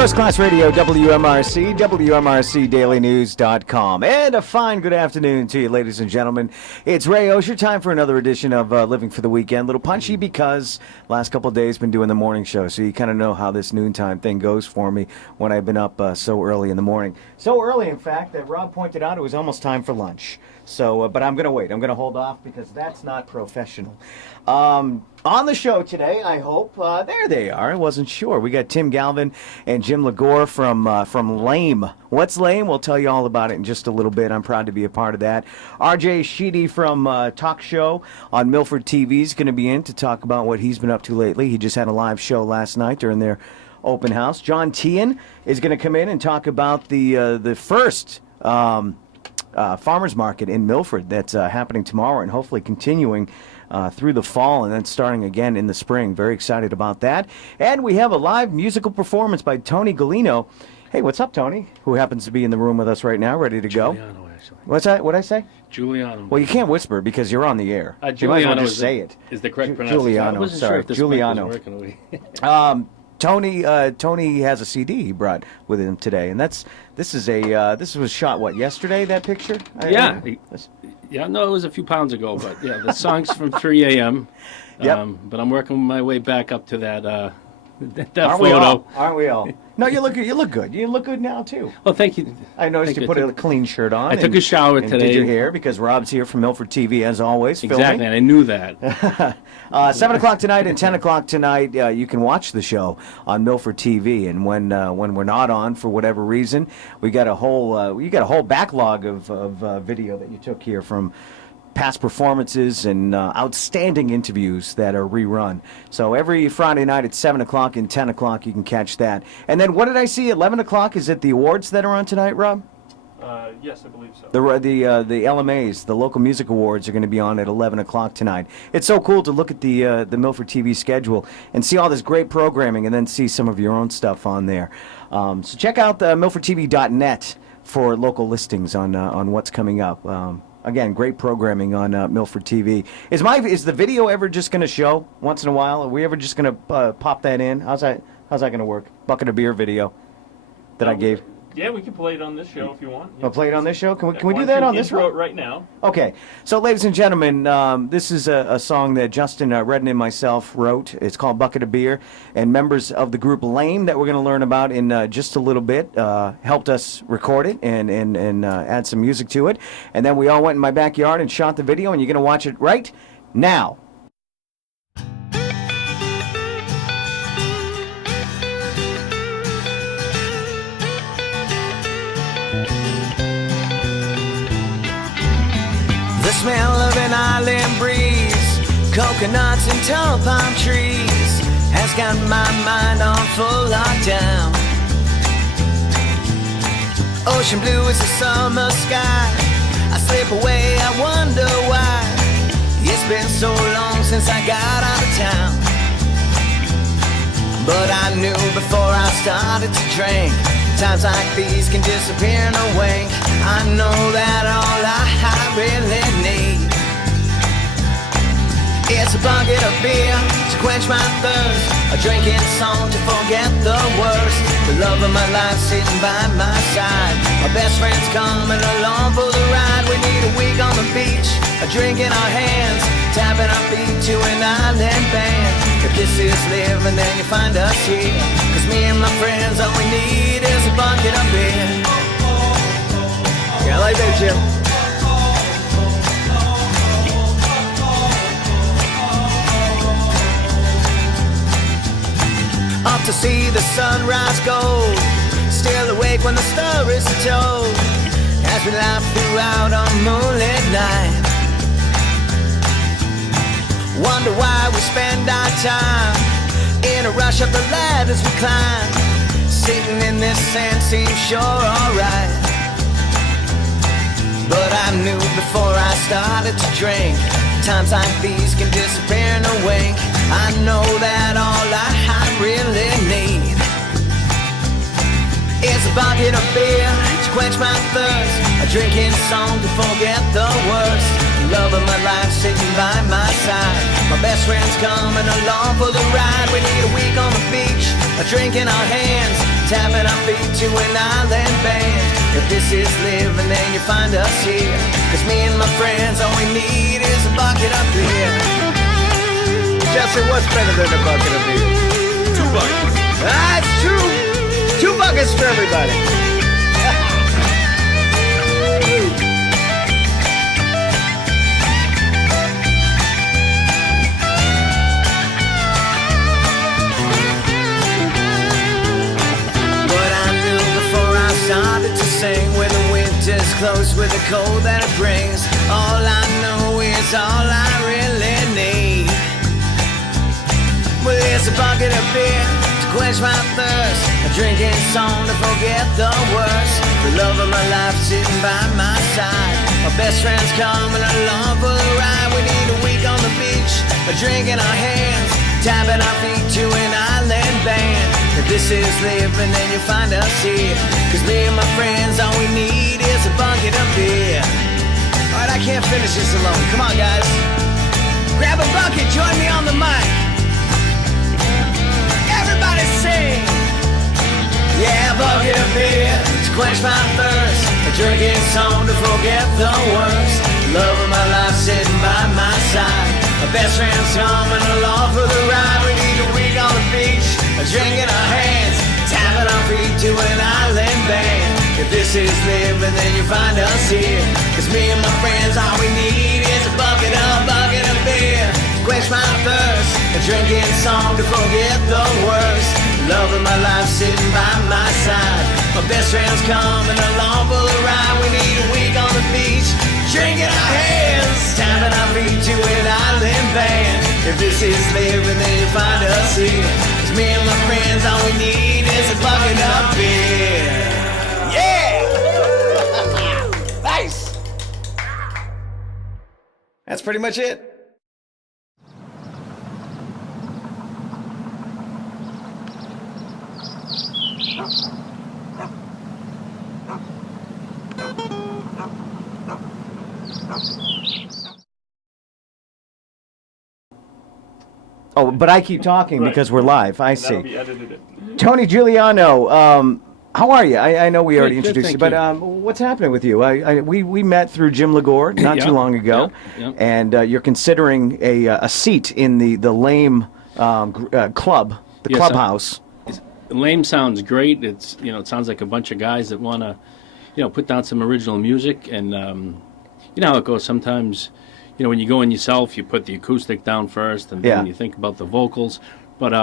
First Class Radio, WMRC, WMRCDailyNews.com. And a fine good afternoon to you, ladies and gentlemen. It's Ray Osher, time for another edition of Living for the Weekend. A little punchy because last couple of days been doing the morning show, so you kind of know how this noontime thing goes for me when I've been up so early in the morning. So early, in fact, that Rob pointed out it was almost time for lunch. So, but I'm going to wait. I'm going to hold off because that's not professional. On the show today, I hope, there they are. I wasn't sure. We got Tim Galvin and Jim Legore from Lame. What's Lame? We'll tell you all about it in just a little bit. I'm proud to be a part of that. RJ Sheedy from Talk Show on Milford TV is going to be in to talk about what he's been up to lately. He just had a live show last night during their open house. John Tian is going to come in and talk about the first farmers market in Milford that's happening tomorrow and hopefully continuing through the fall and then starting again in the spring. Very excited about that. And we have a live musical performance by Tony Galino. Hey, what's up, Tony? Who happens to be in the room with us right now, ready to go. Giuliano, actually. What's that? What'd I say? Giuliano. Well, you can't whisper because you're on the air. Giuliano you might as well just say it. Is the correct pronunciation? Giuliano, I wasn't sorry. sure if this Giuliano. mic was working. Tony has a CD he brought with him today, and this was shot yesterday, that picture? Yeah. Yeah, no, it was a few pounds ago, but yeah, the song's from 3 a.m. Yep. But I'm working my way back up to that Aren't photo. we all? Aren't we all? No, you look good. You look good. You look good now too. Well, thank you. I noticed you put a clean shirt on. I took a shower and today. Did your hair because Rob's here from Milford TV as always. Exactly, filming. and I knew that. 7 o'clock tonight and 10 o'clock tonight, you can watch the show on Milford TV. And when we're not on for whatever reason, we got a whole backlog of video that you took here from past performances and outstanding interviews that are rerun. So every Friday night at 7 o'clock and 10 o'clock, you can catch that. And then what did I see? 11 o'clock, is it the awards that are on tonight, Rob? Yes, I believe so. The LMAs, the Local Music Awards, are going to be on at 11 o'clock tonight. It's so cool to look at the Milford TV schedule and see all this great programming and then see some of your own stuff on there. So check out milfordtv.net for local listings on what's coming up. Again, great programming on Milford TV. Is the video ever just going to show once in a while? Are we ever just going to pop that in? How's that going to work? Bucket of beer video that I gave. Yeah, we can play it on this show if you want. I'll play it on this show? Can we do that on this one? one? Right now. Okay. So, ladies and gentlemen, this is a song that Justin Redden and myself wrote. It's called Bucket of Beer. And members of the group Lame that we're going to learn about in just a little bit helped us record it and add some music to it. And then we all went in my backyard and shot the video, and you're going to watch it right now. The smell of an island breeze, coconuts and tall palm trees, has got my mind on full lockdown. Ocean blue is the summer sky. I slip away, I wonder why. It's been so long since I got out of town. But I knew before I started to drink, times like these can disappear in a wink. I know that all I really need is a bucket of beer to quench my thirst, a drinking song to forget the worst. The love of my life sitting by my side, my best friend's coming along for the ride. We need a week on the beach, a drink in our hands, tapping our feet to an island band. If this is living, then you find us here, 'cause me and my friends, all we need is a bucket of beer. Yeah, I like that, Jim. Up to see the sunrise gold, still awake when the stories are told, as we laugh throughout on moonlit night. Wonder why we spend our time in a rush up the ladders we climb. Sitting in this sand seems sure alright, but I knew before I started to drink, times like these can disappear in a wink. I know that all I really need is a bucket of beer to quench my thirst, a drinking song to forget the worst. The love of my life sitting by my side, my best friend's coming along for the ride. We need a week on the beach, a drink in our hands, tapping our feet to an island band. If this is living, then you find us here. Cause me and my friends, all we need is a bucket of beer. Jesse, what's better than a bucket of beer? 2 buckets. That's true. 2 buckets for everybody. Started to sing when the winter's close with the cold that it brings. All I know is all I really need. Well, it's a bucket of beer to quench my thirst, a drinking song to forget the worst. The love of my life sitting by my side. My best friend's coming along for the ride. We need a week on the beach, a drink in our hands, tapping our feet to an island band. If this is living, then you'll find us here. Cause me and my friends, all we need is a bucket of beer. Alright, I can't finish this alone. Come on, guys. Grab a bucket, join me on the mic. Everybody sing. Yeah, a bucket of beer to quench my thirst, a drinking song to forget the worst. Love of my life sitting by my side. My best friend's coming along for the ride. We need a week on the beach, a drink in our hands, tapping our feet to an island band. If this is living, then you find us here. Cause me and my friends, all we need is a bucket of beer to quench my thirst, a drinking song to forget the worst. Love of my life sitting by my side. My best friend's coming along for the ride. We need a week on the beach, drink in our hands, tapping our feet to an island band. If this is living, then you find us here. Cause me and my friends, all we need is a bucket of beer. Yeah! Nice! That's pretty much it. Oh, but I keep talking Right. because we're live. I That'll see. be edited in. Tony Giuliano, how are you? I know we already Good, introduced you, thank but what's happening with you? We met through Jim Legore not Yeah, too long ago, yeah. and you're considering a seat in the Lame club, the Yes, clubhouse. Lame sounds great. It's it sounds like a bunch of guys that want to put down some original music, and you know how it goes sometimes. When you go in yourself, you put the acoustic down first, and then Yeah. you think about the vocals. But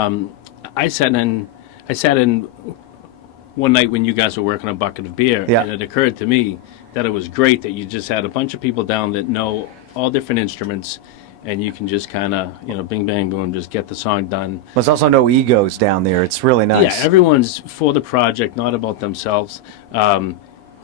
I sat in one night when you guys were working on a bucket of beer, Yeah. and it occurred to me that it was great that you just had a bunch of people down that know all different instruments, and you can just kind of bing bang boom, just get the song done. There's also no egos down there. It's really nice. Yeah, everyone's for the project, not about themselves.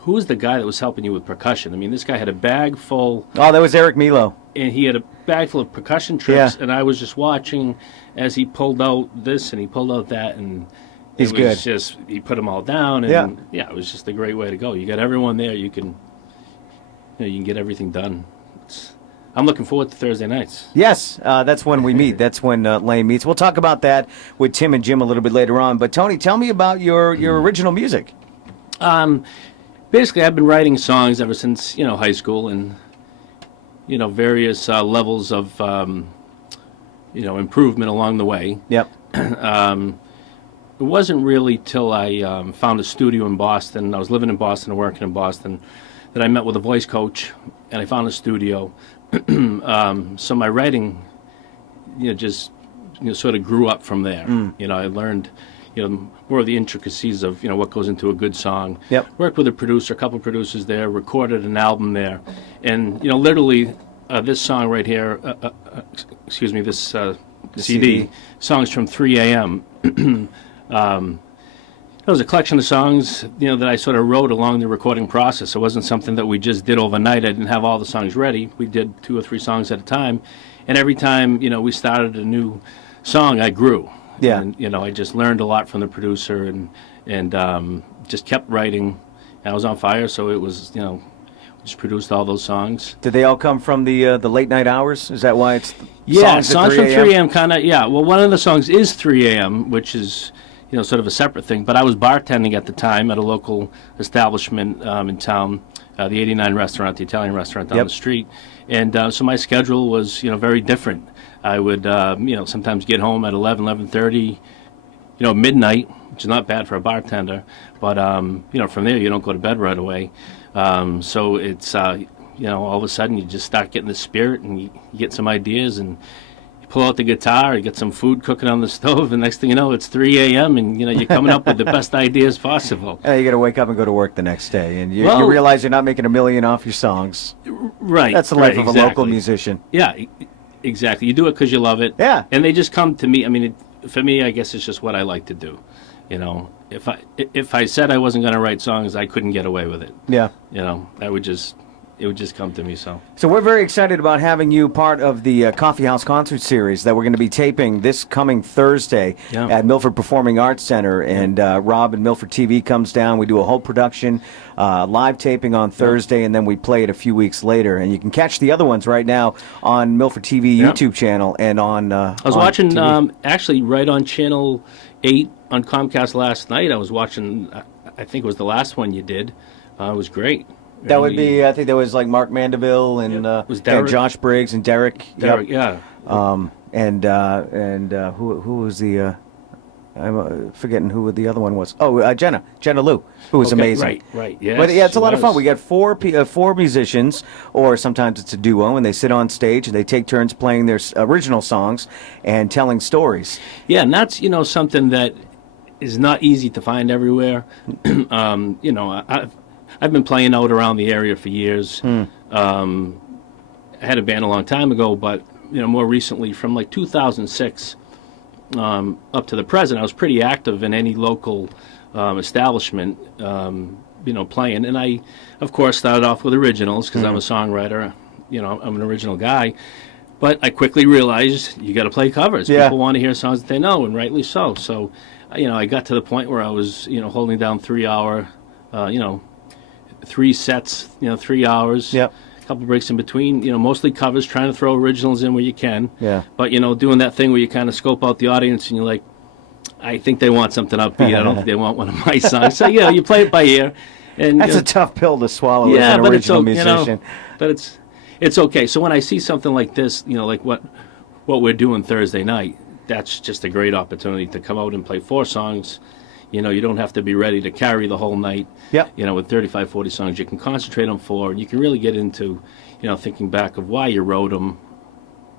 Who was the guy that was helping you with percussion? I mean, this guy had a bag full, Oh, that was Eric Milo. and he had a bag full of percussion tricks, Yeah. and I was just watching as he pulled out this and he pulled out that, and He's it was good. just, he put them all down, and yeah, it was just a great way to go. You got everyone there, you can get everything done. I'm looking forward to Thursday nights. Yes, that's when we meet. That's when Lane meets. We'll talk about that with Tim and Jim a little bit later on. But Tony, tell me about your original music. Basically, I've been writing songs ever since high school, and various levels of improvement along the way. Yep. It wasn't really till I found a studio in Boston. I was living in Boston and working in Boston that I met with a voice coach, and I found a studio. So my writing, just sort of grew up from there. I learned, more of the intricacies of what goes into a good song. Yep. Worked with a couple of producers there, recorded an album there, and literally this song right here, excuse me, this CD, songs from 3 a.m. It was a collection of songs, that I sort of wrote along the recording process. It wasn't something that we just did overnight. I didn't have all the songs ready. We did 2 or 3 songs at a time, and every time we started a new song, I grew. Yeah. And I just learned a lot from the producer, and just kept writing. And I was on fire, so it was just produced all those songs. Did they all come from the late night hours? Is that why it's Yeah, songs at songs 3 from 3 a.m. kind of, yeah. Well, one of the songs is 3 a.m., which is, sort of a separate thing. But I was bartending at the time at a local establishment in town, the 89 restaurant, the Italian restaurant down Yep. the street. And so my schedule was, very different. I would, sometimes get home at 11, 11:30, midnight, which is not bad for a bartender. But, from there, you don't go to bed right away. So it's, all of a sudden you just start getting the spirit and you get some ideas and you pull out the guitar, you get some food cooking on the stove, and next thing you know, it's 3 a.m. and, you're coming up with the best ideas possible. You got to wake up and go to work the next day, and you Well- realize you're not making $1 million off your songs. Right. That's the life right, of a local exactly. musician. Yeah, exactly. You do it because you love it. Yeah. And they just come to me. I mean, for me, I guess it's just what I like to do. If I said I wasn't going to write songs, I couldn't get away with it. Yeah. It would just come to me. So So we're very excited about having you part of the Coffee House concert series that we're going to be taping this coming Thursday Yeah. at Milford Performing Arts Center. And Rob and Milford TV comes down. We do a whole production, live taping on Thursday, and then we play it a few weeks later. And you can catch the other ones right now on Milford TV Yeah. YouTube channel and on I was on watching TV. actually right on Channel 8 on Comcast last night. I was watching. I think it was the last one you did. It was great. That would be, I think there was like Mark Mandeville and, was and Derek. Josh Briggs and Derek. Derek, Yep. yeah. And who was the? I'm forgetting who the other one was. Oh, Jenna Lou, who was Okay, amazing. Right. Yes, But yeah, it's a lot of fun. was. We got four musicians, or sometimes it's a duo, and they sit on stage and they take turns playing their original songs and telling stories. Yeah, and that's something that is not easy to find everywhere. I've been playing out around the area for years. I had a band a long time ago, but more recently, from like 2006 up to the present, I was pretty active in any local establishment, playing. And I, of course, started off with originals because I'm a songwriter. I'm an original guy. But I quickly realized you got to play covers. Yeah. People want to hear songs that they know, and rightly so. So, I got to the point where I was, holding down 3 hour, 3 sets, 3 hours. Yep. A couple breaks in between, mostly covers, trying to throw originals in where you can. Yeah. But, doing that thing where you kind of scope out the audience and you're like, I think they want something upbeat. I don't think they want one of my songs. So, you play it by ear. And That's a tough pill to swallow yeah, as an but original it's, musician. but it's okay. So when I see something like this, like what we're doing Thursday night, that's just a great opportunity to come out and play 4 songs. You don't have to be ready to carry the whole night. Yep. With 35, 40 songs, you can concentrate on 4, and you can really get into, thinking back of why you wrote them,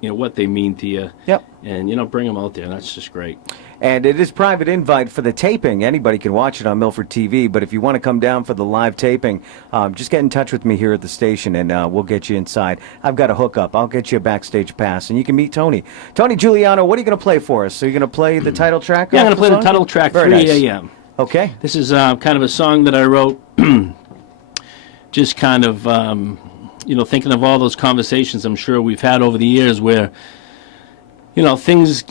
what they mean to you. Yep. And, bring them out there. And that's just great. And it is private invite for the taping. Anybody can watch it on Milford TV. But if you want to come down for the live taping, just get in touch with me here at the station, and we'll get you inside. I've got a hookup. I'll get you a backstage pass, and you can meet Tony. Tony Giuliano, what are you going to play for us? So you're going to play the title track? Yeah, I'm off going to play the song? title track, Very 3 nice. a.m. Okay. This is kind of a song that I wrote just kind of, thinking of all those conversations I'm sure we've had over the years where, things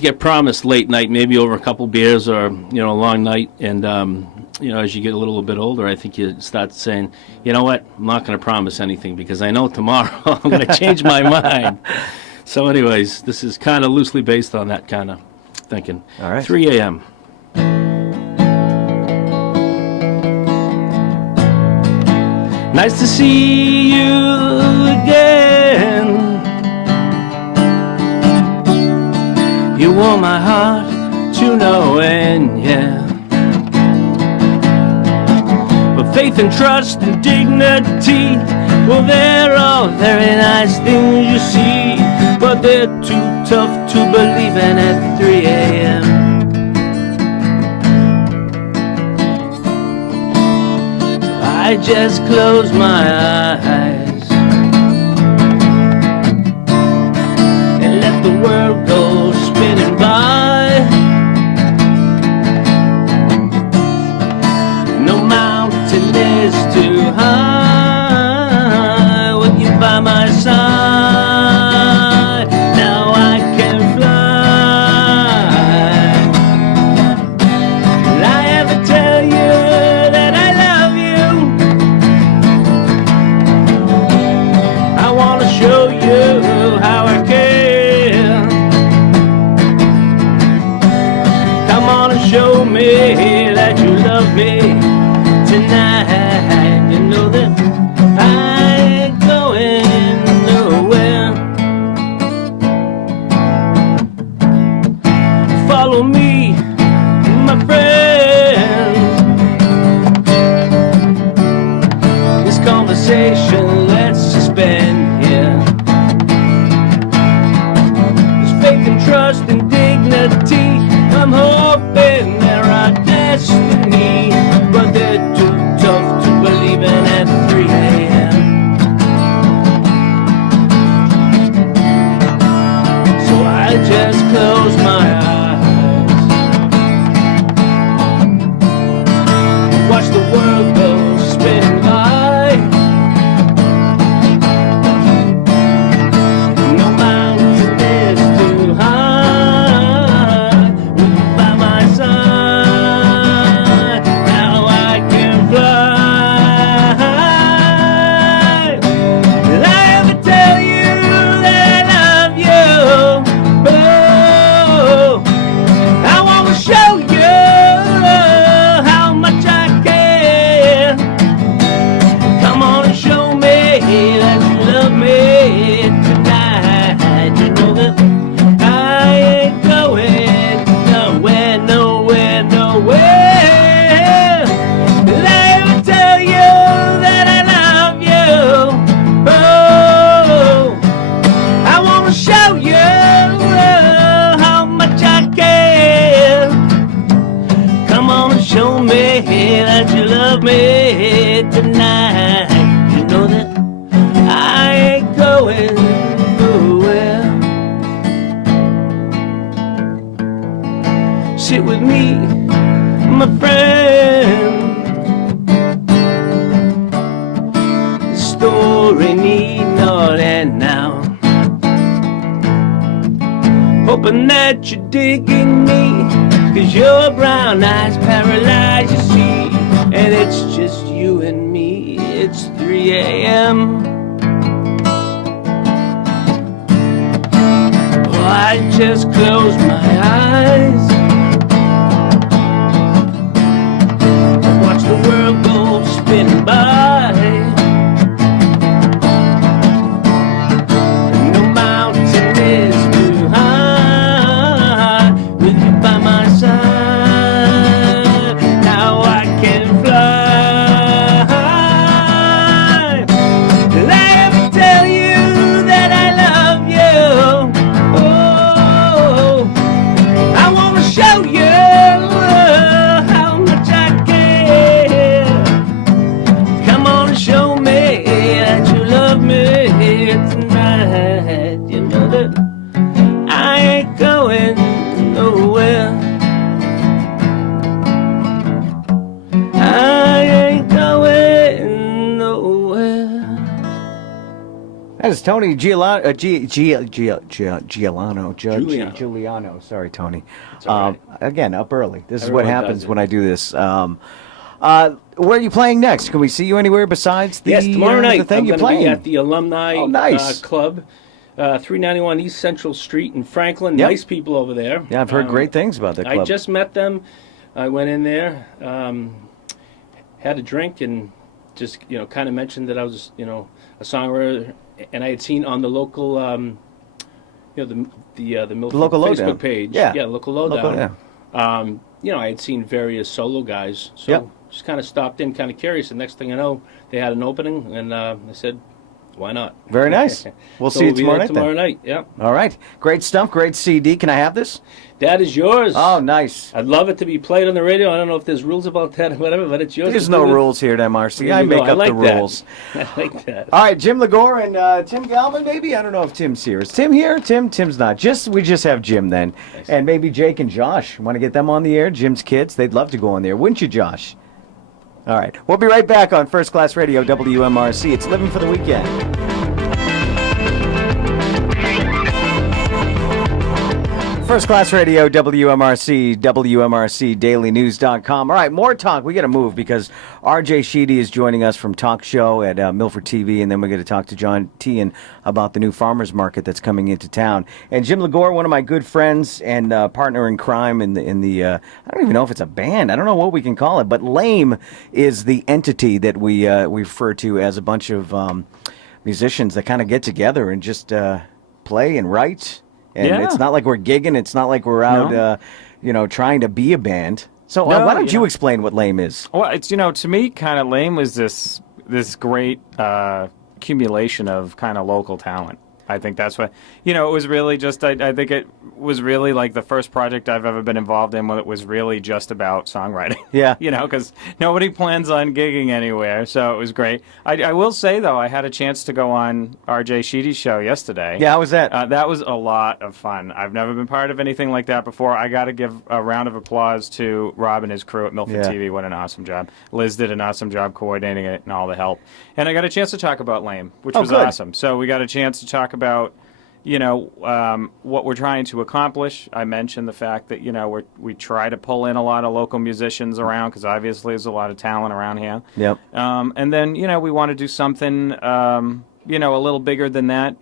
get promised late night, maybe over a couple beers or, a long night. And, as you get a little bit older, I think you start saying, you know what, I'm not going to promise anything because I know tomorrow I'm going to change my mind. So anyways, this is kind of loosely based on that kind of thinking. All right. 3 a.m. Nice to see you again. You warm my heart to no end, yeah. But faith and trust and dignity, well, they're all very nice things you see, but they're too tough to believe in at 3 a.m. I just close my eyes and let the world go spinning by. No mountain is too high with you by my side. Now I can fly. Will I ever tell you that I love you? show me that you love me tonight. You know that I ain't going nowhere. Follow me, my friend. This conversation let's suspend here. There's faith and trust and dignity. I'm hoping they're our destiny, but they're too tough to believe in at 3 a.m. So I just close my eyes, watch the world go spinning by. No mountain is too high with you by my side. Now I can fly. Did I ever tell you that I love you? Oh, I want to show you how much I care. Come on and show me that you love me tonight. You know that I ain't going nowhere, nowhere, nowhere. Did I ever tell you that I love you? Oh, I want to show you how much I care. Come on and show me that you love me tonight. You know that I ain't going nowhere. Sit with me, my friend. The story need not end now. Hoping that you're digging me, 'cause your brown eyes paralyze your see. And it's just you and me, it's 3 a.m. Oh, I just close my eyes, watch the world go spinning by. No mountain is too high with you by my side. Now I can fly. Did I ever tell you that I love you? Oh, I want to show you how much I care. Come on and show me that you love me tonight. You know that I ain't going nowhere. I ain't going nowhere. That is Tony Giuliano. Judge Giuliano. Giuliano. Sorry, Tony. all right. Again, up early. This is Everyone what does happens it. when I do this. Where are you playing next? Can we see you anywhere besides the, Yes, tomorrow night the thing I'm you're going to be playing? at the Alumni Oh, nice. Club, 391 East Central Street in Franklin. Yep. Nice people over there. Yeah, I've heard great things about that club. I just met them. I went in there, had a drink, and just kind of mentioned that I was a songwriter, and I had seen on the local the Milford Local Facebook Lowdown. page. Yeah. Local Lowdown. Local, I had seen various solo guys, so Yep. just kind of stopped in, kind of curious. And next thing I know, they had an opening, and I said, "Why not?" Very nice. We'll So see you be tomorrow there night. Tomorrow Then. night, yeah. All right. Great stuff. Great CD. Can I have this? That is yours. Oh, nice. I'd love it to be played on the radio. I don't know if there's rules about that or whatever, but it's yours. There's to no do it. rules here at MRC. There I you make go. up like the that. rules. I like that. All right, Jim Legore and Tim Galvin, maybe? I don't know if Tim's here. Is Tim here? Tim's not. We just have Jim then. Nice. And maybe Jake and Josh. Want to get them on the air? Jim's kids. They'd love to go on there. Wouldn't you, Josh? All right. We'll be right back on First Class Radio, WMRC. It's Living for the Weekend. First Class Radio, WMRC, WMRCDailyNews.com. All right, more talk. We got to move because RJ Sheedy is joining us from Talk Show at Milford TV, and then we're going to talk to John Tian about the new farmers market that's coming into town. And Jim Legore, one of my good friends and partner in crime in the I don't even know if it's a band. I don't know what we can call it, but Lame is the entity that we refer to as a bunch of musicians that kind of get together and just play and write. And Yeah. it's not like we're gigging. It's not like we're out, trying to be a band. So No, why don't you know. explain what Lame is? Well, it's, to me, kind of Lame was this great accumulation of kind of local talent. I think that's what, it was really just, I think it was really like the first project I've ever been involved in when it was really just about songwriting. Yeah. Because nobody plans on gigging anywhere, so it was great. I will say, though, I had a chance to go on RJ Sheedy's show yesterday. Yeah, how was that? That was a lot of fun. I've never been part of anything like that before. I got to give a round of applause to Rob and his crew at Milford Yeah. TV. What an awesome job. Liz did an awesome job coordinating it and all the help. And I got a chance to talk about Lame, which was good. awesome. So we got a chance to talk about, what we're trying to accomplish. I mentioned the fact that, we try to pull in a lot of local musicians around because obviously there's a lot of talent around here. Yep. And then, we want to do something, a little bigger than that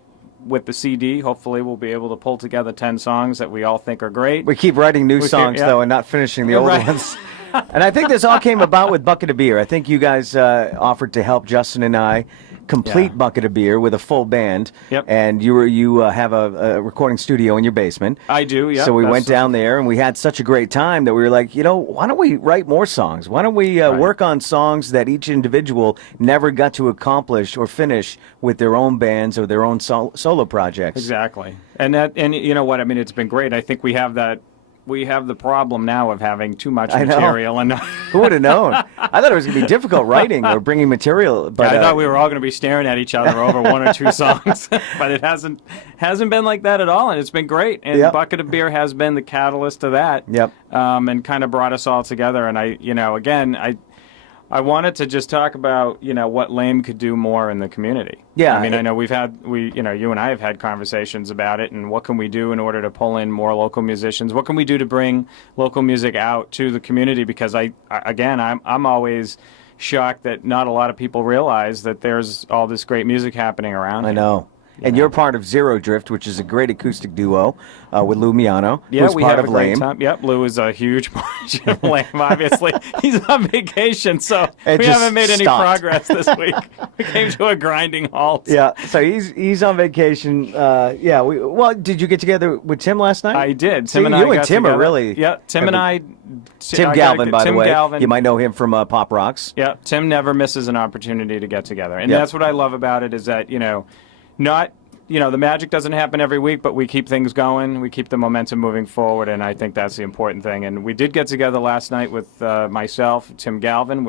with the CD. Hopefully we'll be able to pull together 10 songs that we all think are great. We keep writing new We songs, keep- yeah. though, and not finishing the old Right. ones. And I think this all came about with Bucket of Beer. I think you guys offered to help Justin and I complete Yeah. Bucket of Beer with a full band. Yep. And you have a recording studio in your basement. I do, yeah. So we That's- went down there and we had such a great time that we were like, why don't we write more songs? Why don't we work on songs that each individual never got to accomplish or finish with their own bands or their own solo projects? Exactly. And you know what? I mean, it's been great. I think we have the problem now of having too much I know. material. And Who would have known? I thought it was going to be difficult writing or bringing material. But I thought we were all going to be staring at each other over one or two songs, but it hasn't been like that at all, and it's been great. And Yep. Bucket of Beer has been the catalyst to that. Yep. And kind of brought us all together. And I wanted to just talk about, what Lame could do more in the community. Yeah. I mean, I know you and I have had conversations about it, and what can we do in order to pull in more local musicians? What can we do to bring local music out to the community? Because I'm always shocked that not a lot of people realize that there's all this great music happening around. I here. know. And you're part of Zero Drift, which is a great acoustic duo with Lou Miano, Yeah, who's we part have of a great Lame. time. Yep, Lou is a huge part of Lame, obviously. He's on vacation, so It we just haven't made any stopped. progress this week. We came to a grinding halt. Yeah, so he's on vacation. Did you get together with Tim last night? I did. So Tim and I you and got Tim together. are really. Yeah, Tim and I. Tim Galvin, by the Tim way. Galvin. You might know him from Pop Rocks. Yeah, Tim never misses an opportunity to get together. And Yep. that's what I love about it is that, not, the magic doesn't happen every week, but we keep things going. We keep the momentum moving forward, and I think that's the important thing. And we did get together last night with myself, Tim Galvin.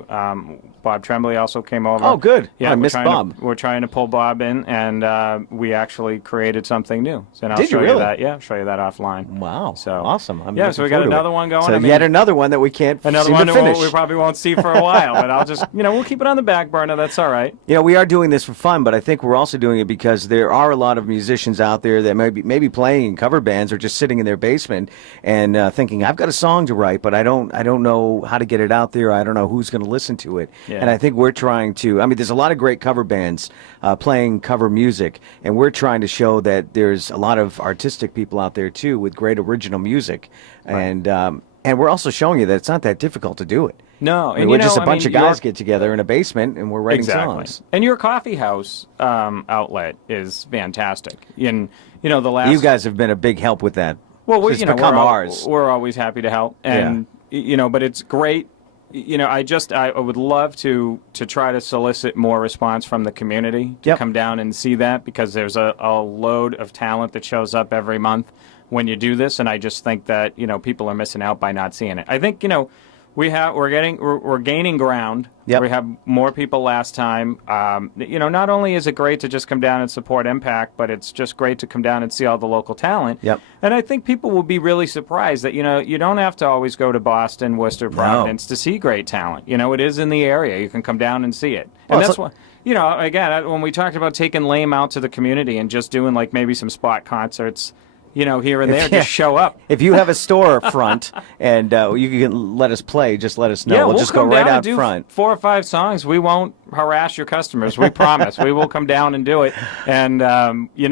Bob Tremblay also came over. Oh, good. Yeah, I we're missed trying Bob. we're trying to pull Bob in, and we actually created something new. So I'll Did you show really? that. Yeah, I'll show you that offline. Wow. So awesome. I'm yeah, looking so we got forward to another it. one going. So I mean, yet another one that we can't another seem one to that finish. we probably won't see for a while, but I'll just, we'll keep it on the back burner. That's all right. We are doing this for fun, but I think we're also doing it because there are a lot of musicians out there that maybe playing in cover bands or just sitting in their basement and thinking, I've got a song to write, but I don't know how to get it out there. I don't know who's going to listen to it. Yeah. And I think we're trying to. I mean, there's a lot of great cover bands playing cover music, and we're trying to show that there's a lot of artistic people out there too with great original music, and we're also showing you that it's not that difficult to do it. No, I mean, and we're you just know, a bunch I of mean, guys get together in a basement and we're writing exactly. songs. And your coffee house outlet is fantastic. And the last You guys have been a big help with that. well, It's become ours. We're always happy to help, and but it's great. I would love to try to solicit more response from the community to Yep. come down and see that, because there's a load of talent that shows up every month when you do this, and I just think that people are missing out by not seeing it. I think we're gaining ground. Yep. We have more people last time. Not only is it great to just come down and support Impact, but it's just great to come down and see all the local talent. Yep. And I think people will be really surprised that, you don't have to always go to Boston, Worcester, Providence to see great talent. It is in the area. You can come down and see it. Well, And it's that's why, again, when we talked about taking Lame out to the community and just doing like maybe some spot concerts, here and there, just show up. If you have a storefront and you can let us play, just let us know. Yeah, we'll just go come right down out and do front. 4 or 5 songs. We won't harass your customers. We promise. We will come down and do it. And we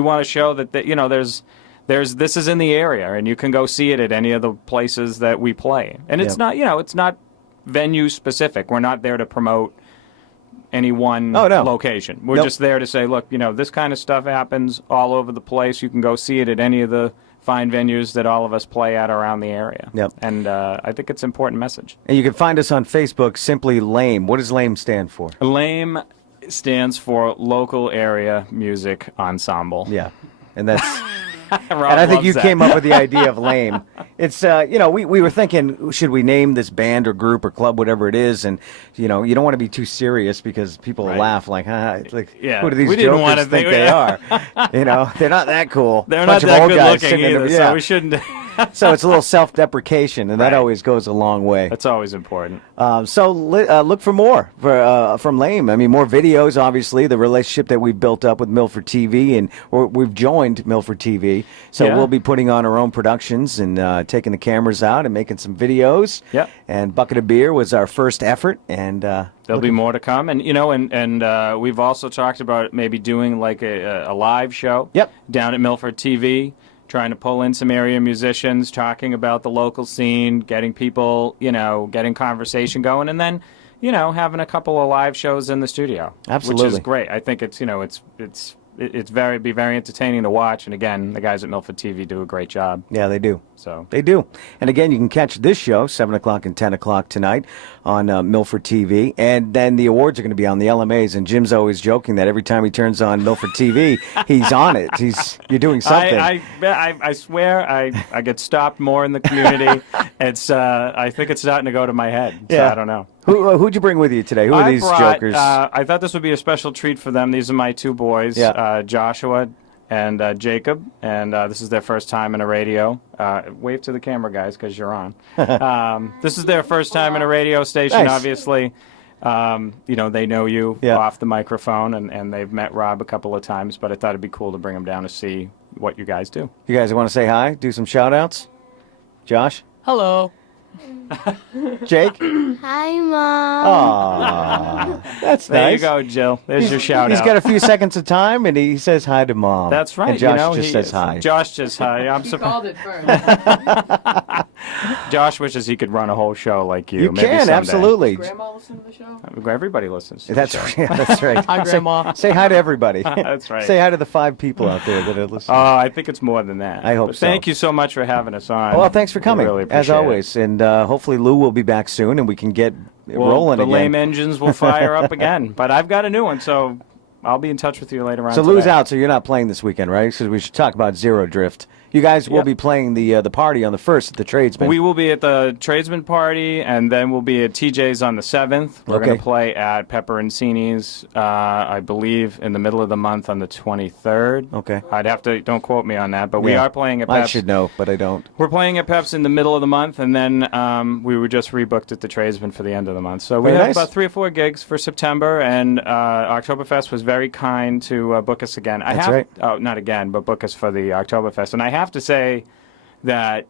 want to show that this is in the area, and you can go see it at any of the places that we play. And it's not it's not venue specific. We're not there to promote any one location. We're just there to say, look, this kind of stuff happens all over the place. You can go see it at any of the fine venues that all of us play at around the area. Yep. And I think it's an important message. And you can find us on Facebook, simply LAME. What does LAME stand for? LAME stands for Local Area Music Ensemble. Yeah, and that's... Rob and I think loves you that. came up with the idea of lame. It's we were thinking, should we name this band or group or club, whatever it is, and you don't want to be too serious because people will laugh like, it's like, who do these we didn't jokers want to think they are? They're not that cool. They're Bunch not of that old good guys looking sitting in either, the- so we shouldn't. So it's a little self-deprecation, and that always goes a long way. That's always important. So look for more from Lame. I mean, more videos, obviously, the relationship that we've built up with Milford TV, and we've joined Milford TV. So we'll be putting on our own productions and taking the cameras out and making some videos. Yep. And Bucket of Beer was our first effort. And There'll be more to come. And, we've also talked about maybe doing like a live show down at Milford TV. Trying to pull in some area musicians, talking about the local scene, getting people, getting conversation going, and then, having a couple of live shows in the studio. Absolutely. Which is great. I think it's very entertaining to watch. And again, the guys at Milford TV do a great job. Yeah, they do. So They do. And again, you can catch this show, 7 o'clock and 10 o'clock tonight on Milford TV. And then the awards are going to be on the LMAs. And Jim's always joking that every time he turns on Milford TV, he's on it. You're doing something. I swear I get stopped more in the community. I think it's starting to go to my head. So Yeah. I don't know. Who'd you bring with you today? Who are these jokers? I thought this would be a special treat for them. These are my 2 boys, Joshua and Jacob, and this is their first time in a radio. Wave to the camera, guys, because you're on. This is their first time in a radio station, Nice. obviously. They know you Yeah. off the microphone, and they've met Rob a couple of times, but I thought it'd be cool to bring them down to see what you guys do. You guys want to say hi? Do some shout-outs? Josh? Hello. Jake? Hi, Mom. Aw, that's There nice. you go, Jill. There's your shout He's out. got a few seconds of time, and he says hi to Mom. That's right. And Josh just says hi. Josh just hi. I'm He surprised. called it first. Josh wishes he could run a whole show like you. You Maybe can, someday. absolutely. Grandma listen to the show? Everybody listens. To That's the show. right. That's right. Hi, Grandma. Say hi to everybody. That's right. Say hi to the 5 people out there that are listening. Oh, I think it's more than that. I hope But so. Thank you so much for having us on. Well, thanks for We coming, really as appreciate it. always. And hopefully Lou will be back soon, and we can get Well, rolling the again. lame engines will fire up again. But I've got a new one, so I'll be in touch with you later on. So Lou's today. out, so you're not playing this weekend, right? Because we should talk about Zero Drift. You guys will Yep. be playing the party on the 1st at the Tradesman. We will be at the Tradesman Party, and then we'll be at TJ's on the 7th. We're Okay. going to play at Pepperoncini's, I believe, in the middle of the month on the 23rd. Okay. I'd have to, don't quote me on that, but we Yeah. are playing at I Pep's. should know, but I don't. We're playing at Pep's in the middle of the month, and then we were just rebooked at the Tradesman for the end of the month. So we Very have nice. about 3 or 4 gigs for September, and Oktoberfest was very kind to book us again. That's right. Oh, not again, but book us for the Oktoberfest. And I have to say that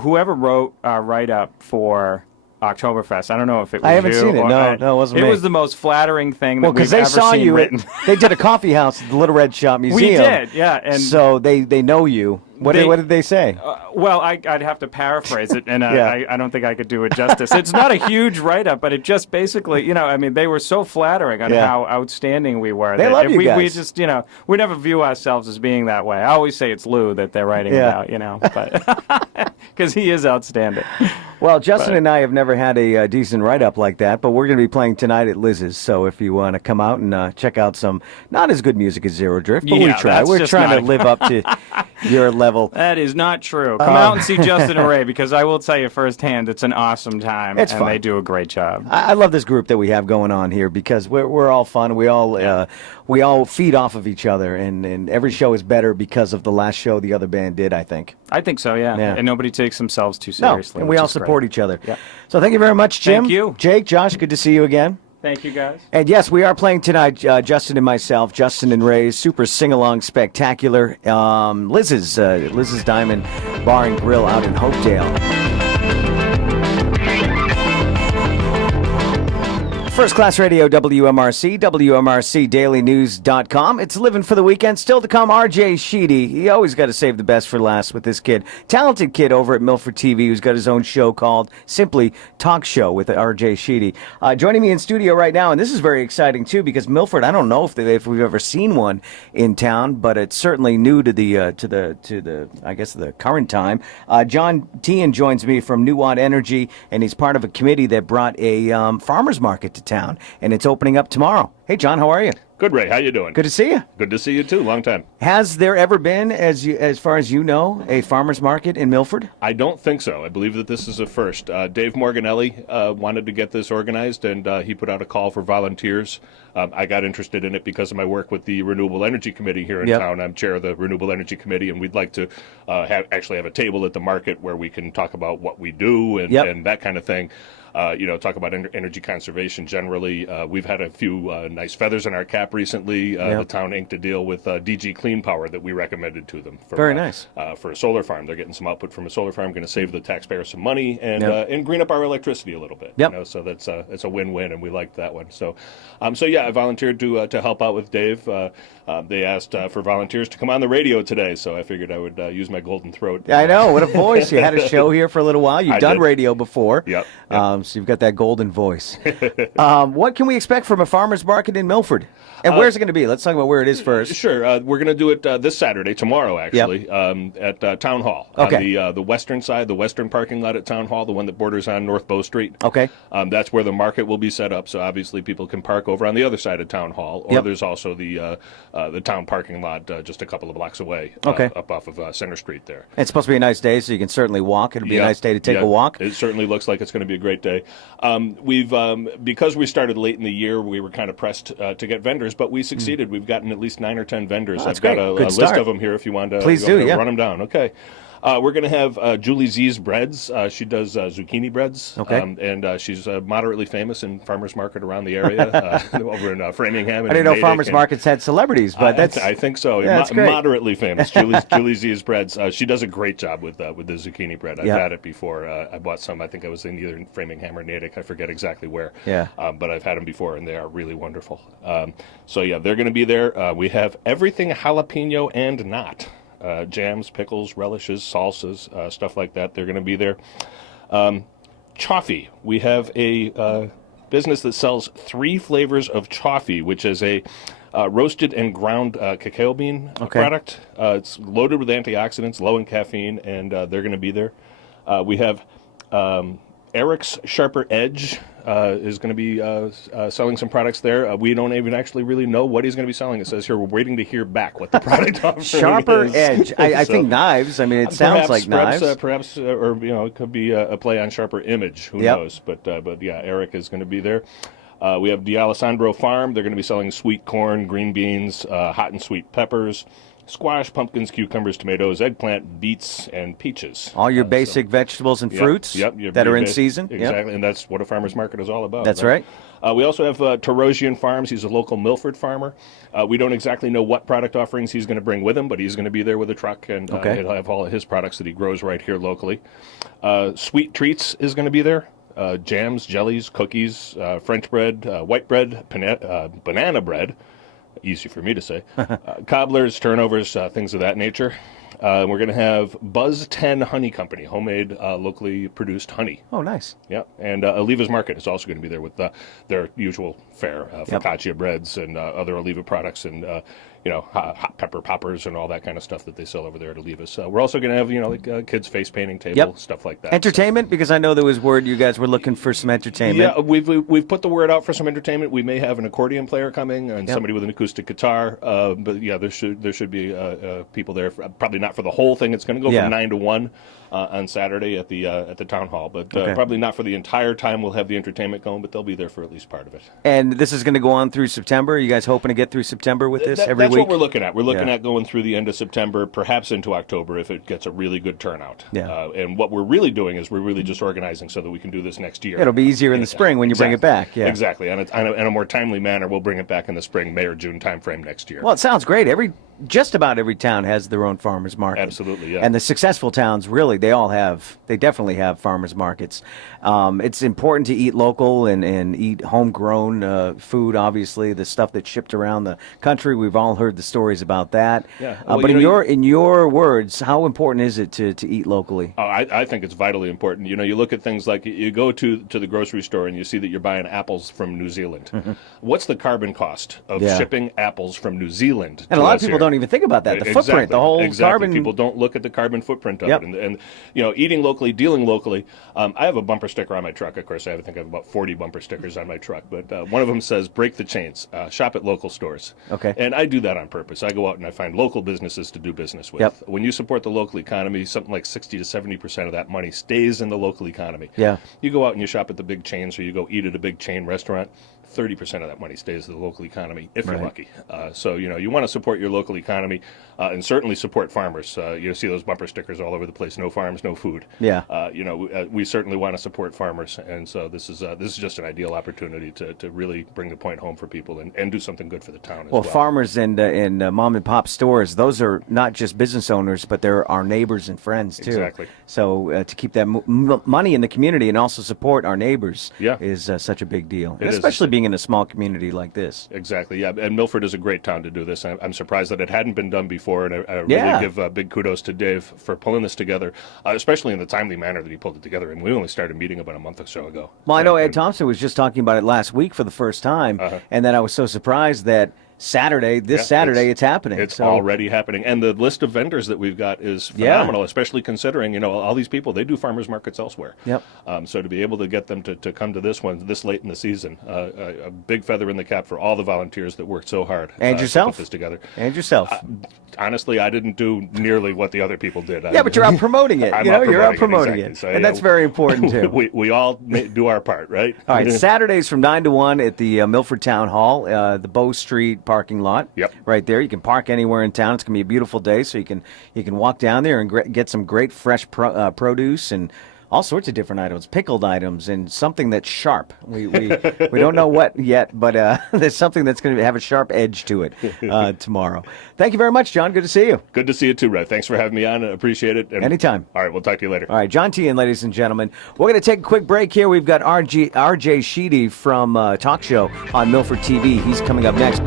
whoever wrote our write-up for Oktoberfest, I don't know if it was I haven't you seen it. or No, it wasn't It me. was the most flattering thing Well, that we've because they ever saw seen you. written. They did a coffee house at the Little Red Shop Museum. We did, yeah. And So they know you. What did they say? Well, I'd have to paraphrase it, and Yeah. I don't think I could do it justice. It's not a huge write-up, but it just basically, they were so flattering on Yeah. how outstanding we were. They that love you we guys. just, we never view ourselves as being that way. I always say it's Lou that they're writing Yeah. about, but because he is outstanding. Well, Justin and I have never had a decent write-up like that, but we're going to be playing tonight at Liz's. So if you want to come out and check out some not as good music as Zero Drift, but we Yeah, try. that's We're just trying to not- live up to your level. That is not true. Come out and see Justin and Ray, because I will tell you firsthand, it's an awesome time, It's and fun. they do a great job. I love this group that we have going on here because we're all fun. We all feed off of each other, and every show is better because of the last show the other band did, I think. I think so, yeah. Yeah. And nobody takes themselves too No, seriously. and we which all is great. support each other. Yeah. So thank you very much, Jim. Thank you. Jake, Josh, good to see you again. Thank you, guys. And yes, we are playing tonight, Justin and myself, Justin and Ray's Super Sing-Along Spectacular. Liz's Diamond Bar and Grill out in Hopedale. First Class Radio, WMRC, WMRCDailyNews.com. It's Living for the Weekend. Still to come, RJ Sheedy. You always got to save the best for last with this kid. Talented kid over at Milford TV who's got his own show called Simply Talk Show with RJ Sheedy. Joining me in studio right now, and this is very exciting too because Milford, I don't know if we've ever seen one in town, but it's certainly new to the I guess the current time. John Tehan joins me from New Watt Energy, and he's part of a committee that brought a farmers market to town, and it's opening up tomorrow. Hey, John, how are you? Good, Ray. How you doing? Good to see you. Good to see you too. Long time. Has there ever been, as far as you know, a farmers market in Milford? I don't think so. I believe that this is a first. Dave Morganelli wanted to get this organized, and he put out a call for volunteers. I got interested in it because of my work with the Renewable Energy Committee here in town. I'm chair of the Renewable Energy Committee, and we'd like to have a table at the market where we can talk about what we do and that kind of thing. Talk about energy conservation generally. We've had a few nice feathers in our cap recently. The town inked a deal with DG Clean Power that we recommended to them. Very nice. For a solar farm. They're getting some output from a solar farm, going to save the taxpayer some money and green up our electricity a little bit. Yep. So that's a win-win, and we liked that one. So I volunteered to help out with Dave. They asked for volunteers to come on the radio today, so I figured I would use my golden throat. Yeah, I know. What a voice. You had a show here for a little while. You've done radio before. Yep. So you've got that golden voice. What can we expect from a farmer's market in Milford? And where's it going to be? Let's talk about where it is first. Sure. We're going to do it this Saturday, tomorrow, actually, at Town Hall. Okay. On the western side, the western parking lot at Town Hall, the one that borders on North Bow Street. Okay. That's where the market will be set up, so obviously people can park over on the other side of Town Hall, or there's also the town parking lot just a couple of blocks away, up off of Center Street there. It's supposed to be a nice day, so you can certainly walk. It'll be a nice day to take a walk. It certainly looks like it's going to be a great day. Because we started late in the year, we were kind of pressed to get vendors, but we succeeded. We've gotten at least 9 or 10 vendors. That's I've got great. a Good list start. of them here if you want to, Please do, run them down. Okay. We're going to have Julie Z's Breads. She does zucchini breads. Okay. And she's moderately famous in farmers market around the area, over in Framingham. I didn't know farmers markets had celebrities, but I think so. Yeah, that's great. Moderately famous. Julie Z's Breads. She does a great job with the zucchini bread. I've had it before. I bought some. I think I was in either Framingham or Natick. I forget exactly where. Yeah. But I've had them before, and they are really wonderful. They're going to be there. We have everything jalapeno and not. Jams, pickles, relishes, salsas, stuff like that. They're going to be there. Choffee. We have a business that sells 3 flavors of choffee, which is a roasted and ground cacao bean product. It's loaded with antioxidants, low in caffeine, and they're going to be there. We have Eric's Sharper Edge is going to be selling some products there. We don't even actually really know what he's going to be selling. It says here we're waiting to hear back what the product offering Sharper is. Edge. I think knives. I mean, it sounds like knives. Perhaps, it could be a play on Sharper Image. Who knows? But Eric is going to be there. We have D'Alessandro Farm. They're going to be selling sweet corn, green beans, hot and sweet peppers, squash, pumpkins, cucumbers, tomatoes, eggplant, beets, and peaches. All your basic vegetables and fruits that are in season. Exactly, and that's what a farmer's market is all about. That's right. We also have Tarosian Farms. He's a local Milford farmer. We don't exactly know what product offerings he's going to bring with him, but he's going to be there with a truck, and he'll have all of his products that he grows right here locally. Sweet Treats is going to be there. Jams, jellies, cookies, French bread, white bread, banana bread. Easy for me to say. Cobblers, turnovers, things of that nature. We're going to have Buzz 10 Honey Company, homemade, locally produced honey. Oh, nice. Yeah, and Oliva's Market is also going to be there with their usual fare, focaccia breads and other Oliva products, and hot pepper poppers and all that kind of stuff that they sell over there at Oliva's. We're also going to have kids face painting table, stuff like that. Entertainment, because I know there was word you guys were looking for some entertainment. Yeah, we've put the word out for some entertainment. We may have an accordion player coming and somebody with an acoustic guitar. But there should be people there. Probably not for the whole thing. It's going to go from 9 to 1. on Saturday at the town hall. But Okay. probably not for the entire time we'll have the entertainment going, but they'll be there for at least part of it. And this is going to go on through September. Are you guys hoping to get through September with this every That's week? what we're looking at. We're looking Yeah. at going through the end of September, perhaps into October if it gets a really good turnout. Yeah. And what we're really doing is we're really just organizing so that we can do this next year. It'll be easier in the spring when you bring it back. Yeah. Exactly. In a more timely manner, we'll bring it back in the spring, May or June timeframe next year. Well, it sounds great. Just about every town has their own farmers market. Absolutely, yeah. And the successful towns, really, they definitely have farmers markets. It's important to eat local and eat homegrown food, obviously, the stuff that's shipped around the country. We've all heard the stories about that. Yeah. Well, But you know, in your words, how important is it to eat locally? Oh, I think it's vitally important. You know, you look at things like you go to the grocery store and you see that you're buying apples from New Zealand. What's the carbon cost of Yeah. shipping apples from New Zealand? And a lot of people don't even think about that. The Exactly, footprint, the whole exactly. carbon. People don't look at the carbon footprint of Yep. it. And you know, eating locally, dealing locally. I have a bumper sticker on my truck. Of course, I think I have about 40 bumper stickers on my truck. But one of them says, "Break the chains. Shop at local stores." Okay. And I do that on purpose. I go out and I find local businesses to do business with. Yep. When you support the local economy, something like 60 to 70% of that money stays in the local economy. Yeah. You go out and you shop at the big chains, or you go eat at a big chain restaurant. 30% of that money stays in the local economy, if you're Right. lucky. So, you know, you want to support your local economy and certainly support farmers. You see those bumper stickers all over the place, no farms, no food. Yeah. You know, we certainly want to support farmers. And so this is just an ideal opportunity to really bring the point home for people and do something good for the town as well. Well, farmers and mom and pop stores, those are not just business owners, but they're our neighbors and friends, too. Exactly. So to keep that money in the community and also support our neighbors Yeah. is such a big deal, It is. especially being in a small community like this. Exactly, yeah. And Milford is a great town to do this. I'm surprised that it hadn't been done before, and I really Yeah. give big kudos to Dave for pulling this together, especially in the timely manner that he pulled it together. And we only started meeting about a month or so ago. Well, I know Ed And- Thompson was just talking about it last week for the first time, and then I was so surprised that this Yeah, Saturday, it's happening. It's So- already happening, and the list of vendors that we've got is Yeah. phenomenal. Especially considering, you know, all these people, they do farmers markets elsewhere. Yep. So to be able to get them to come to this one this late in the season, a big feather in the cap for all the volunteers that worked so hard And to yourself. put this together. And yourself. Honestly, I didn't do nearly what the other people did. Yeah, but you're out promoting it. I'm You know, out you're out promoting promoting it, it, exactly. So, and yeah, that's very important too. we all do our part, right? All right, Saturdays from 9 to 1 at the Milford Town Hall, the Bow Street parking lot. Yep. Right there. You can park anywhere in town. It's going to be a beautiful day, so you can walk down there and get some great fresh produce and all sorts of different items, pickled items, and something that's sharp. We don't know what yet, but there's something that's going to have a sharp edge to it tomorrow. Thank you very much, John. Good to see you. Good to see you too, Red. Thanks for having me on. I appreciate it. And Anytime. All right, we'll talk to you later. All right, John T. and ladies and gentlemen, we're going to take a quick break here. We've got RJ Sheedy from Talk Show on Milford TV. He's coming up next.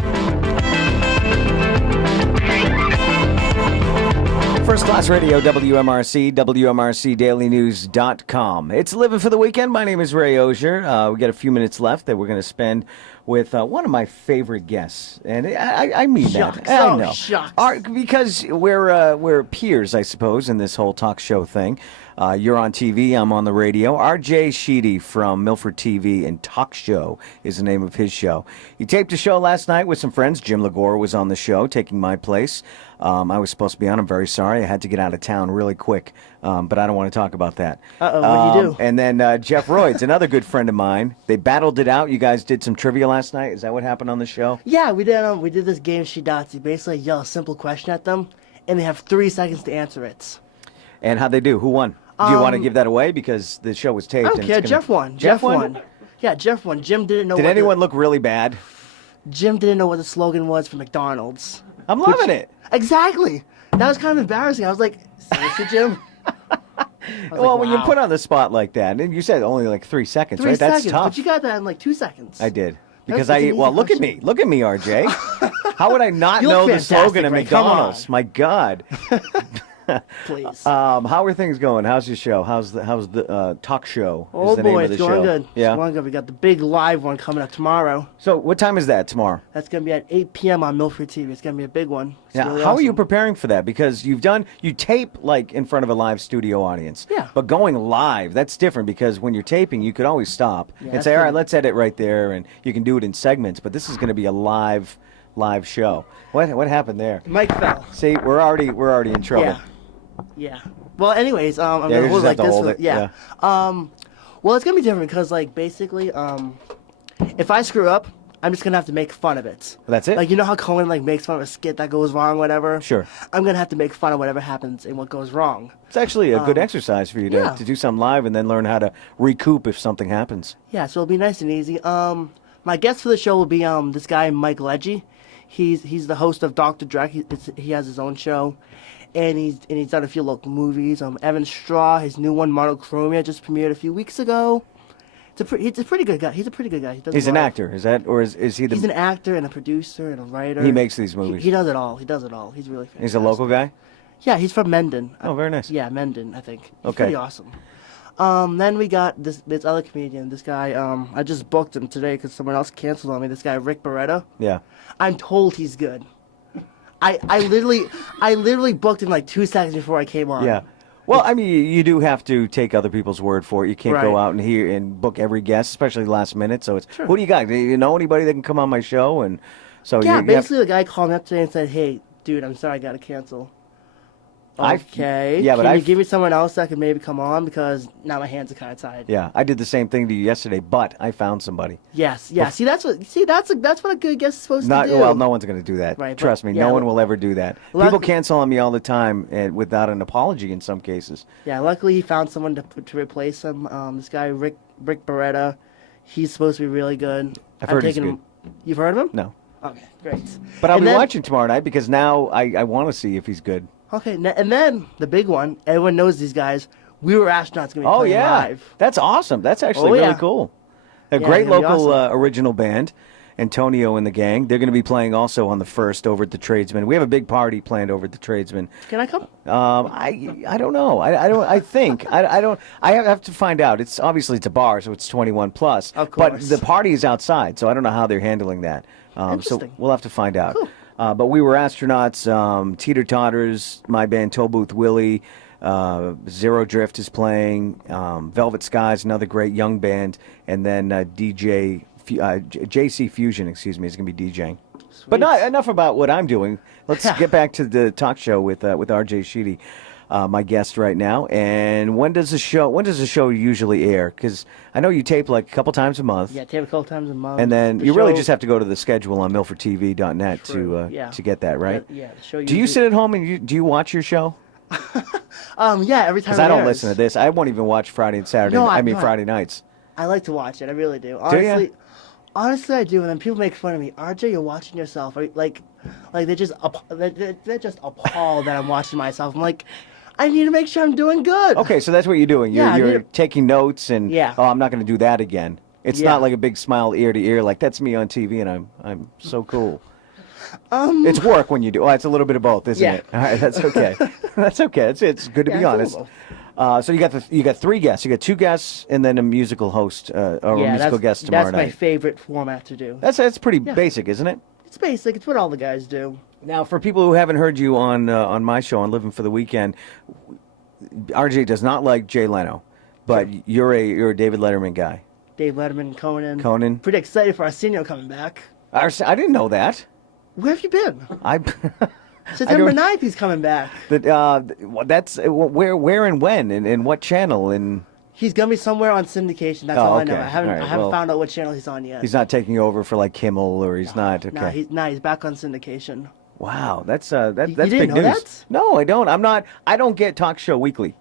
First Class Radio, WMRC, WMRCDailyNews.com. It's Living for the Weekend. My name is Ray Osier. We got a few minutes left that we're going to spend with one of my favorite guests. And I mean Shucks. that. I Oh, know. shucks. Because we're peers, I suppose, in this whole talk show thing. You're on TV, I'm on the radio. RJ Sheedy from Milford TV and Talk Show is the name of his show. He taped a show last night with some friends. Jim Legore was on the show, taking my place. I was supposed to be on. I'm very sorry. I had to get out of town really quick, but I don't want to talk about that. What'd you do? And then Jeff Royds, another good friend of mine. They battled it out. You guys did some trivia last night. Is that what happened on the show? Yeah, we did this game Shidatsu. Basically, yell a simple question at them, and they have 3 seconds to answer it. And how'd they do? Who won? Do you want to give that away because the show was taped? I don't and care. it's gonna- Jeff won. Jeff won? Yeah, Jeff won. Jim didn't know. Did what anyone look really bad? Jim didn't know what the slogan was for McDonald's. I'm loving it. Exactly. That was kind of embarrassing. I was like, seriously, Jim? Well, when wow. you put on the spot like that, and you said only like 3 seconds, 3 right? seconds, That's tough. but you got that in like 2 seconds. I did. Because That's an easy look at question. me. Look at me, RJ. How would I not You know look the slogan fantastic, of Ray. Come on. McDonald's? My God. Please. How are things going? How's your show? How's the talk show? Oh is the name boy, of the it's going show. good. Yeah. It's going good. We got the big live one coming up tomorrow. So what time is that tomorrow? That's going to be at 8 p.m. on Milford TV. It's going to be a big one. It's Now, really how are you awesome. preparing for that? Because you tape like in front of a live studio audience. Yeah. But going live, that's different because when you're taping, you could always stop and that's say, all right, good. let's edit right there, and you can do it in segments. But this is going to be a live show. What happened there? Mike fell. See, we're already in trouble. Yeah. Well, anyways, I'm Yeah, gonna you hold just it like have to this. hold for- it, yeah. Well, it's gonna be different because, like, basically, if I screw up, I'm just gonna have to make fun of it. That's it? Like, you know how Cohen like makes fun of a skit that goes wrong, whatever. Sure. I'm gonna have to make fun of whatever happens and what goes wrong. It's actually a good exercise for you to, yeah. to do something live and then learn how to recoup if something happens. Yeah, so it'll be nice and easy. My guest for the show will be this guy Mike Leggy. He's the host of Dr. Drek. He has his own show, and he's done a few local movies. Evan Straw, his new one, Monochromia, just premiered a few weeks ago. He's a pretty good guy. He's a pretty good guy. He does He's a an lot of- actor, is that, or is he the? He's an actor and a producer and a writer. He makes these movies. He does it all. He does it all. He's really fantastic. He's a local guy. Yeah, he's from Mendon. Oh, very nice. Yeah, Mendon, I think. He's Okay. pretty awesome. Then we got this other comedian. This guy, I just booked him today because someone else canceled on me. This guy, Rick Beretta. Yeah. I'm told he's good. I literally booked him like 2 seconds before I came on. Yeah. Well, I mean, you do have to take other people's word for it. You can't go Right. out and hear and book every guest, especially last minute. So it's, Sure. who do you got? Do you know anybody that can come on my show? And so Yeah, you have- basically the guy called me up today and said, "Hey, dude, I'm sorry, I gotta cancel." I've- Okay. yeah, but Can you I've- give me someone else that could maybe come on because now my hands are kind of tied. yeah, I did the same thing to you yesterday, but I found somebody. Yes. Yeah. See, that's what a good guest is supposed Not to do. well, no one's going to do that. Right, but- Trust me, yeah, no one but- will ever do that. Luck- People cancel on me all the time and without an apology in some cases. Yeah. Luckily, he found someone to replace him. This guy, Rick Beretta. He's supposed to be really good. I've heard he's taken him. You've heard of him? No. Okay, great. But I'll And be then- watching tomorrow night because now I want to see if he's good. Okay, and then the big one. Everyone knows these guys. We Were Astronauts gonna be Oh playing yeah, live. that's awesome. That's actually Oh, really yeah. cool. A Yeah, great it's gonna be local awesome. original band, Antonio and the gang. They're going to be playing also on the 1st over at the Tradesman. We have a big party planned over at the Tradesman. Can I come? I don't know. I don't. I think I don't. I have to find out. It's obviously it's a bar, so it's 21 plus. Of But course. the party is outside, so I don't know how they're handling that. So Interesting. we'll have to find out. Cool. But We Were Astronauts, Teeter Totters, my band Tollbooth Willie, Zero Drift is playing, Velvet Skies, another great young band, and then JC Fusion, is going to be DJing. But not enough about what I'm doing. Let's get back to the talk show with RJ Sheedy, my guest right now. And when does the show usually air? Because I know you tape like a couple times a month. Yeah, tape a couple times a month. And then The you really show- just have to go to the schedule on milfordtv.net True, yeah. to get that, right? Yeah, the show Do you usually- sit at home and do you watch your show? Yeah, every time. Because I it don't airs. listen to this. I won't even watch Friday and Saturday. No, I I'm mean not. Friday nights. I like to watch it. I really do. ya? Honestly, I do. And then people make fun of me. RJ, you're watching yourself. Like they're just they're just appalled that I'm watching myself. I'm like, I need to make sure I'm doing good. Okay, so that's what you're doing. Yeah, I You're need to- taking notes and Yeah. oh, I'm not going to do that again. It's Yeah. not like a big smile ear to ear like that's me on TV and I'm so cool. It's work when you do. Oh, it's a little bit of both, isn't Yeah. it? All right, that's okay. That's okay. It's good to Yeah, be it's honest. doable. So you got 3 guests. You got 2 guests and then a musical host or a musical that's, guest tomorrow that's my night. favorite format to do. That's pretty Yeah. basic, isn't it? It's basic. It's what all the guys do. Now, for people who haven't heard you on my show on Living for the Weekend, RJ does not like Jay Leno, but you're a David Letterman guy. Dave Letterman, Conan. Conan. Pretty excited for Arsenio coming back. I didn't know that. Where have you been? I September don't- 9th, he's coming back. that's where and when and what channel and He's gonna be somewhere on syndication. That's Oh, all I know. okay. I haven't All right, I haven't well, found out what channel he's on yet. he's not taking over for like Kimmel or he's not okay. He's back on syndication. Wow, that's You that's didn't big know news. that? No, I don't. I don't get Talk Show Weekly.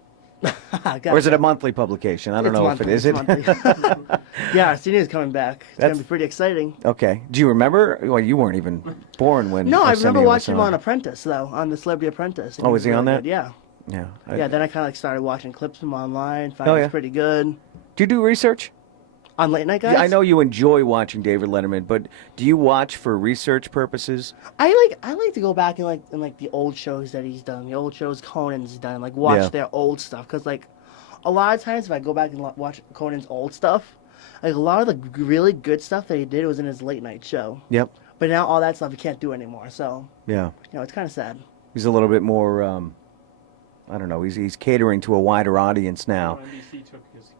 Or is it a monthly publication? I don't know if it is. Yeah, Arsenio's coming back. It's That's- gonna be pretty exciting. Okay. Do you remember? Well, you weren't even born when. No, I Arsenio remember was watching him on Apprentice though, on the Celebrity Apprentice. and Oh, was he on really that? good. Yeah. Yeah. Yeah, then I kind of like started watching clips from online. Found Oh, it yeah. was pretty good. Do you do research? On Late Night Guys? Yeah, I know you enjoy watching David Letterman, but do you watch for research purposes? I like to go back and like the old shows that he's done, the old shows Conan's done, like watch Yeah. their old stuff. Cause like a lot of times if I go back and watch Conan's old stuff, like a lot of the really good stuff that he did was in his late night show. Yep. But now all that stuff he can't do anymore. So Yeah. it's kind of sad. He's a little bit more. I don't know. He's catering to a wider audience now.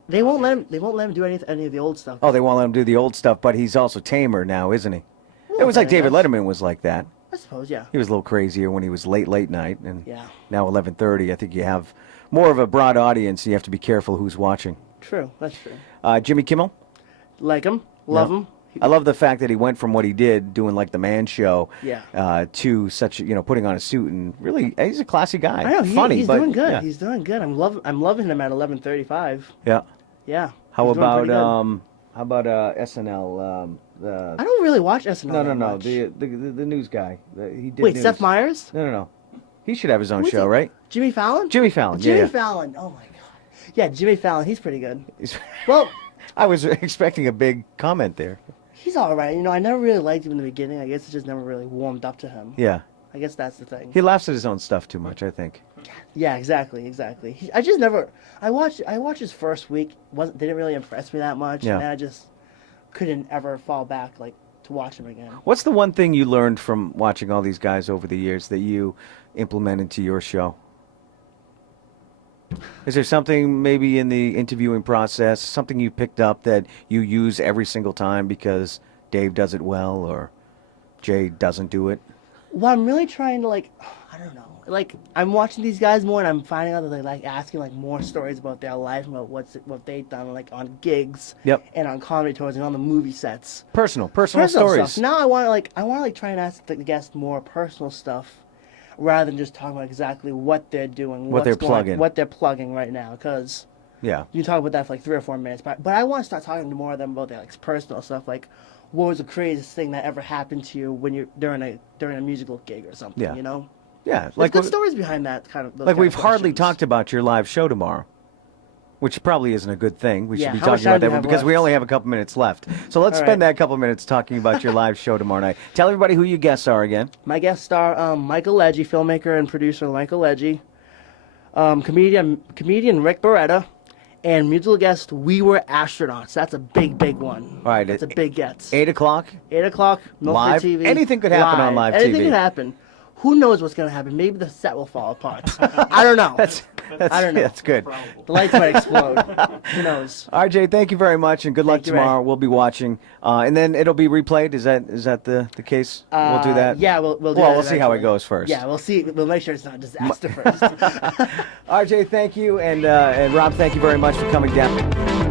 They won't let him do any of the old stuff. Oh, they won't let him do the old stuff, but he's also tamer now, isn't he? It was like I David guess. Letterman was like that. I suppose, yeah. He was a little crazier when he was late night, and Yeah. now 11:30. I think you have more of a broad audience, and you have to be careful who's watching. True, that's true. Jimmy Kimmel. Like him, love Yeah. him. I love the fact that he went from what he did, doing like the Man Show, Yeah. to such putting on a suit and really, he's a classy guy. I know, Funny, he's but doing good. Yeah. He's doing good. I'm loving him at 11:35. Yeah. Yeah. How he's doing about pretty good. how about SNL? I don't really watch SNL. No, that much. the news guy. He did Wait, news. Seth Meyers? No. He should have his own Who's show, he? right? Jimmy Fallon? Jimmy Fallon. Jimmy yeah. Fallon. Oh my god. Yeah, Jimmy Fallon. He's pretty good. He's- Well, I was expecting a big comment there. he's all right. I never really liked him in the beginning. I guess it just never really warmed up to him. Yeah. I guess that's the thing. He laughs at his own stuff too much, I think. Yeah, exactly. I just never. I watched his first week. Didn't really impress me that much. Yeah. And I just couldn't ever fall back to watch him again. What's the one thing you learned from watching all these guys over the years that you implement into your show? Is there something maybe in the interviewing process, something you picked up that you use every single time because Dave does it well or Jay doesn't do it? Well, I'm really trying to I don't know. I'm watching these guys more, and I'm finding out that they like asking more stories about their life, about what they've done on gigs, Yep. and on comedy tours and on the movie sets. Personal Personal stories. stuff. Now I want to try and ask the guests more personal stuff, rather than just talking about exactly what they're doing, What they're plugging. what they're plugging right now, because. Yeah. You talk about that for 3 or 4 minutes, but I want to start talking to more of them about their personal stuff, like what was the craziest thing that ever happened to you when you're during a musical gig or something, Yeah. Yeah, There's like good stories behind that kind of. Those like kind we've of hardly questions. talked about your live show tomorrow, which probably isn't a good thing. We Yeah, should be how much talking about time do you that have because we left? only have a couple minutes left. So let's All spend right. that couple minutes talking about your live show tomorrow night. Tell everybody who your guests are again. My guest star, Michael Legge, filmmaker and producer Michael Legge, comedian Rick Beretta, and musical guest We Were Astronauts. That's a big one. All right, That's a big get. 8 o'clock. 8 o'clock, Milford Live? TV. Anything could happen on live Anything TV. could happen. Who knows what's going to happen? Maybe the set will fall apart. I don't know. I don't know. That's good. The lights might explode. Who knows? RJ, thank you very much, and good luck Thank you, Ray. tomorrow. We'll be watching, and then it'll be replayed. Is that the case? We'll do that. Yeah, we'll do that. Well, we'll see how it eventually. goes first. Yeah, we'll see. We'll make sure it's not a disaster first. RJ, thank you, and Rob, thank you very much for coming down.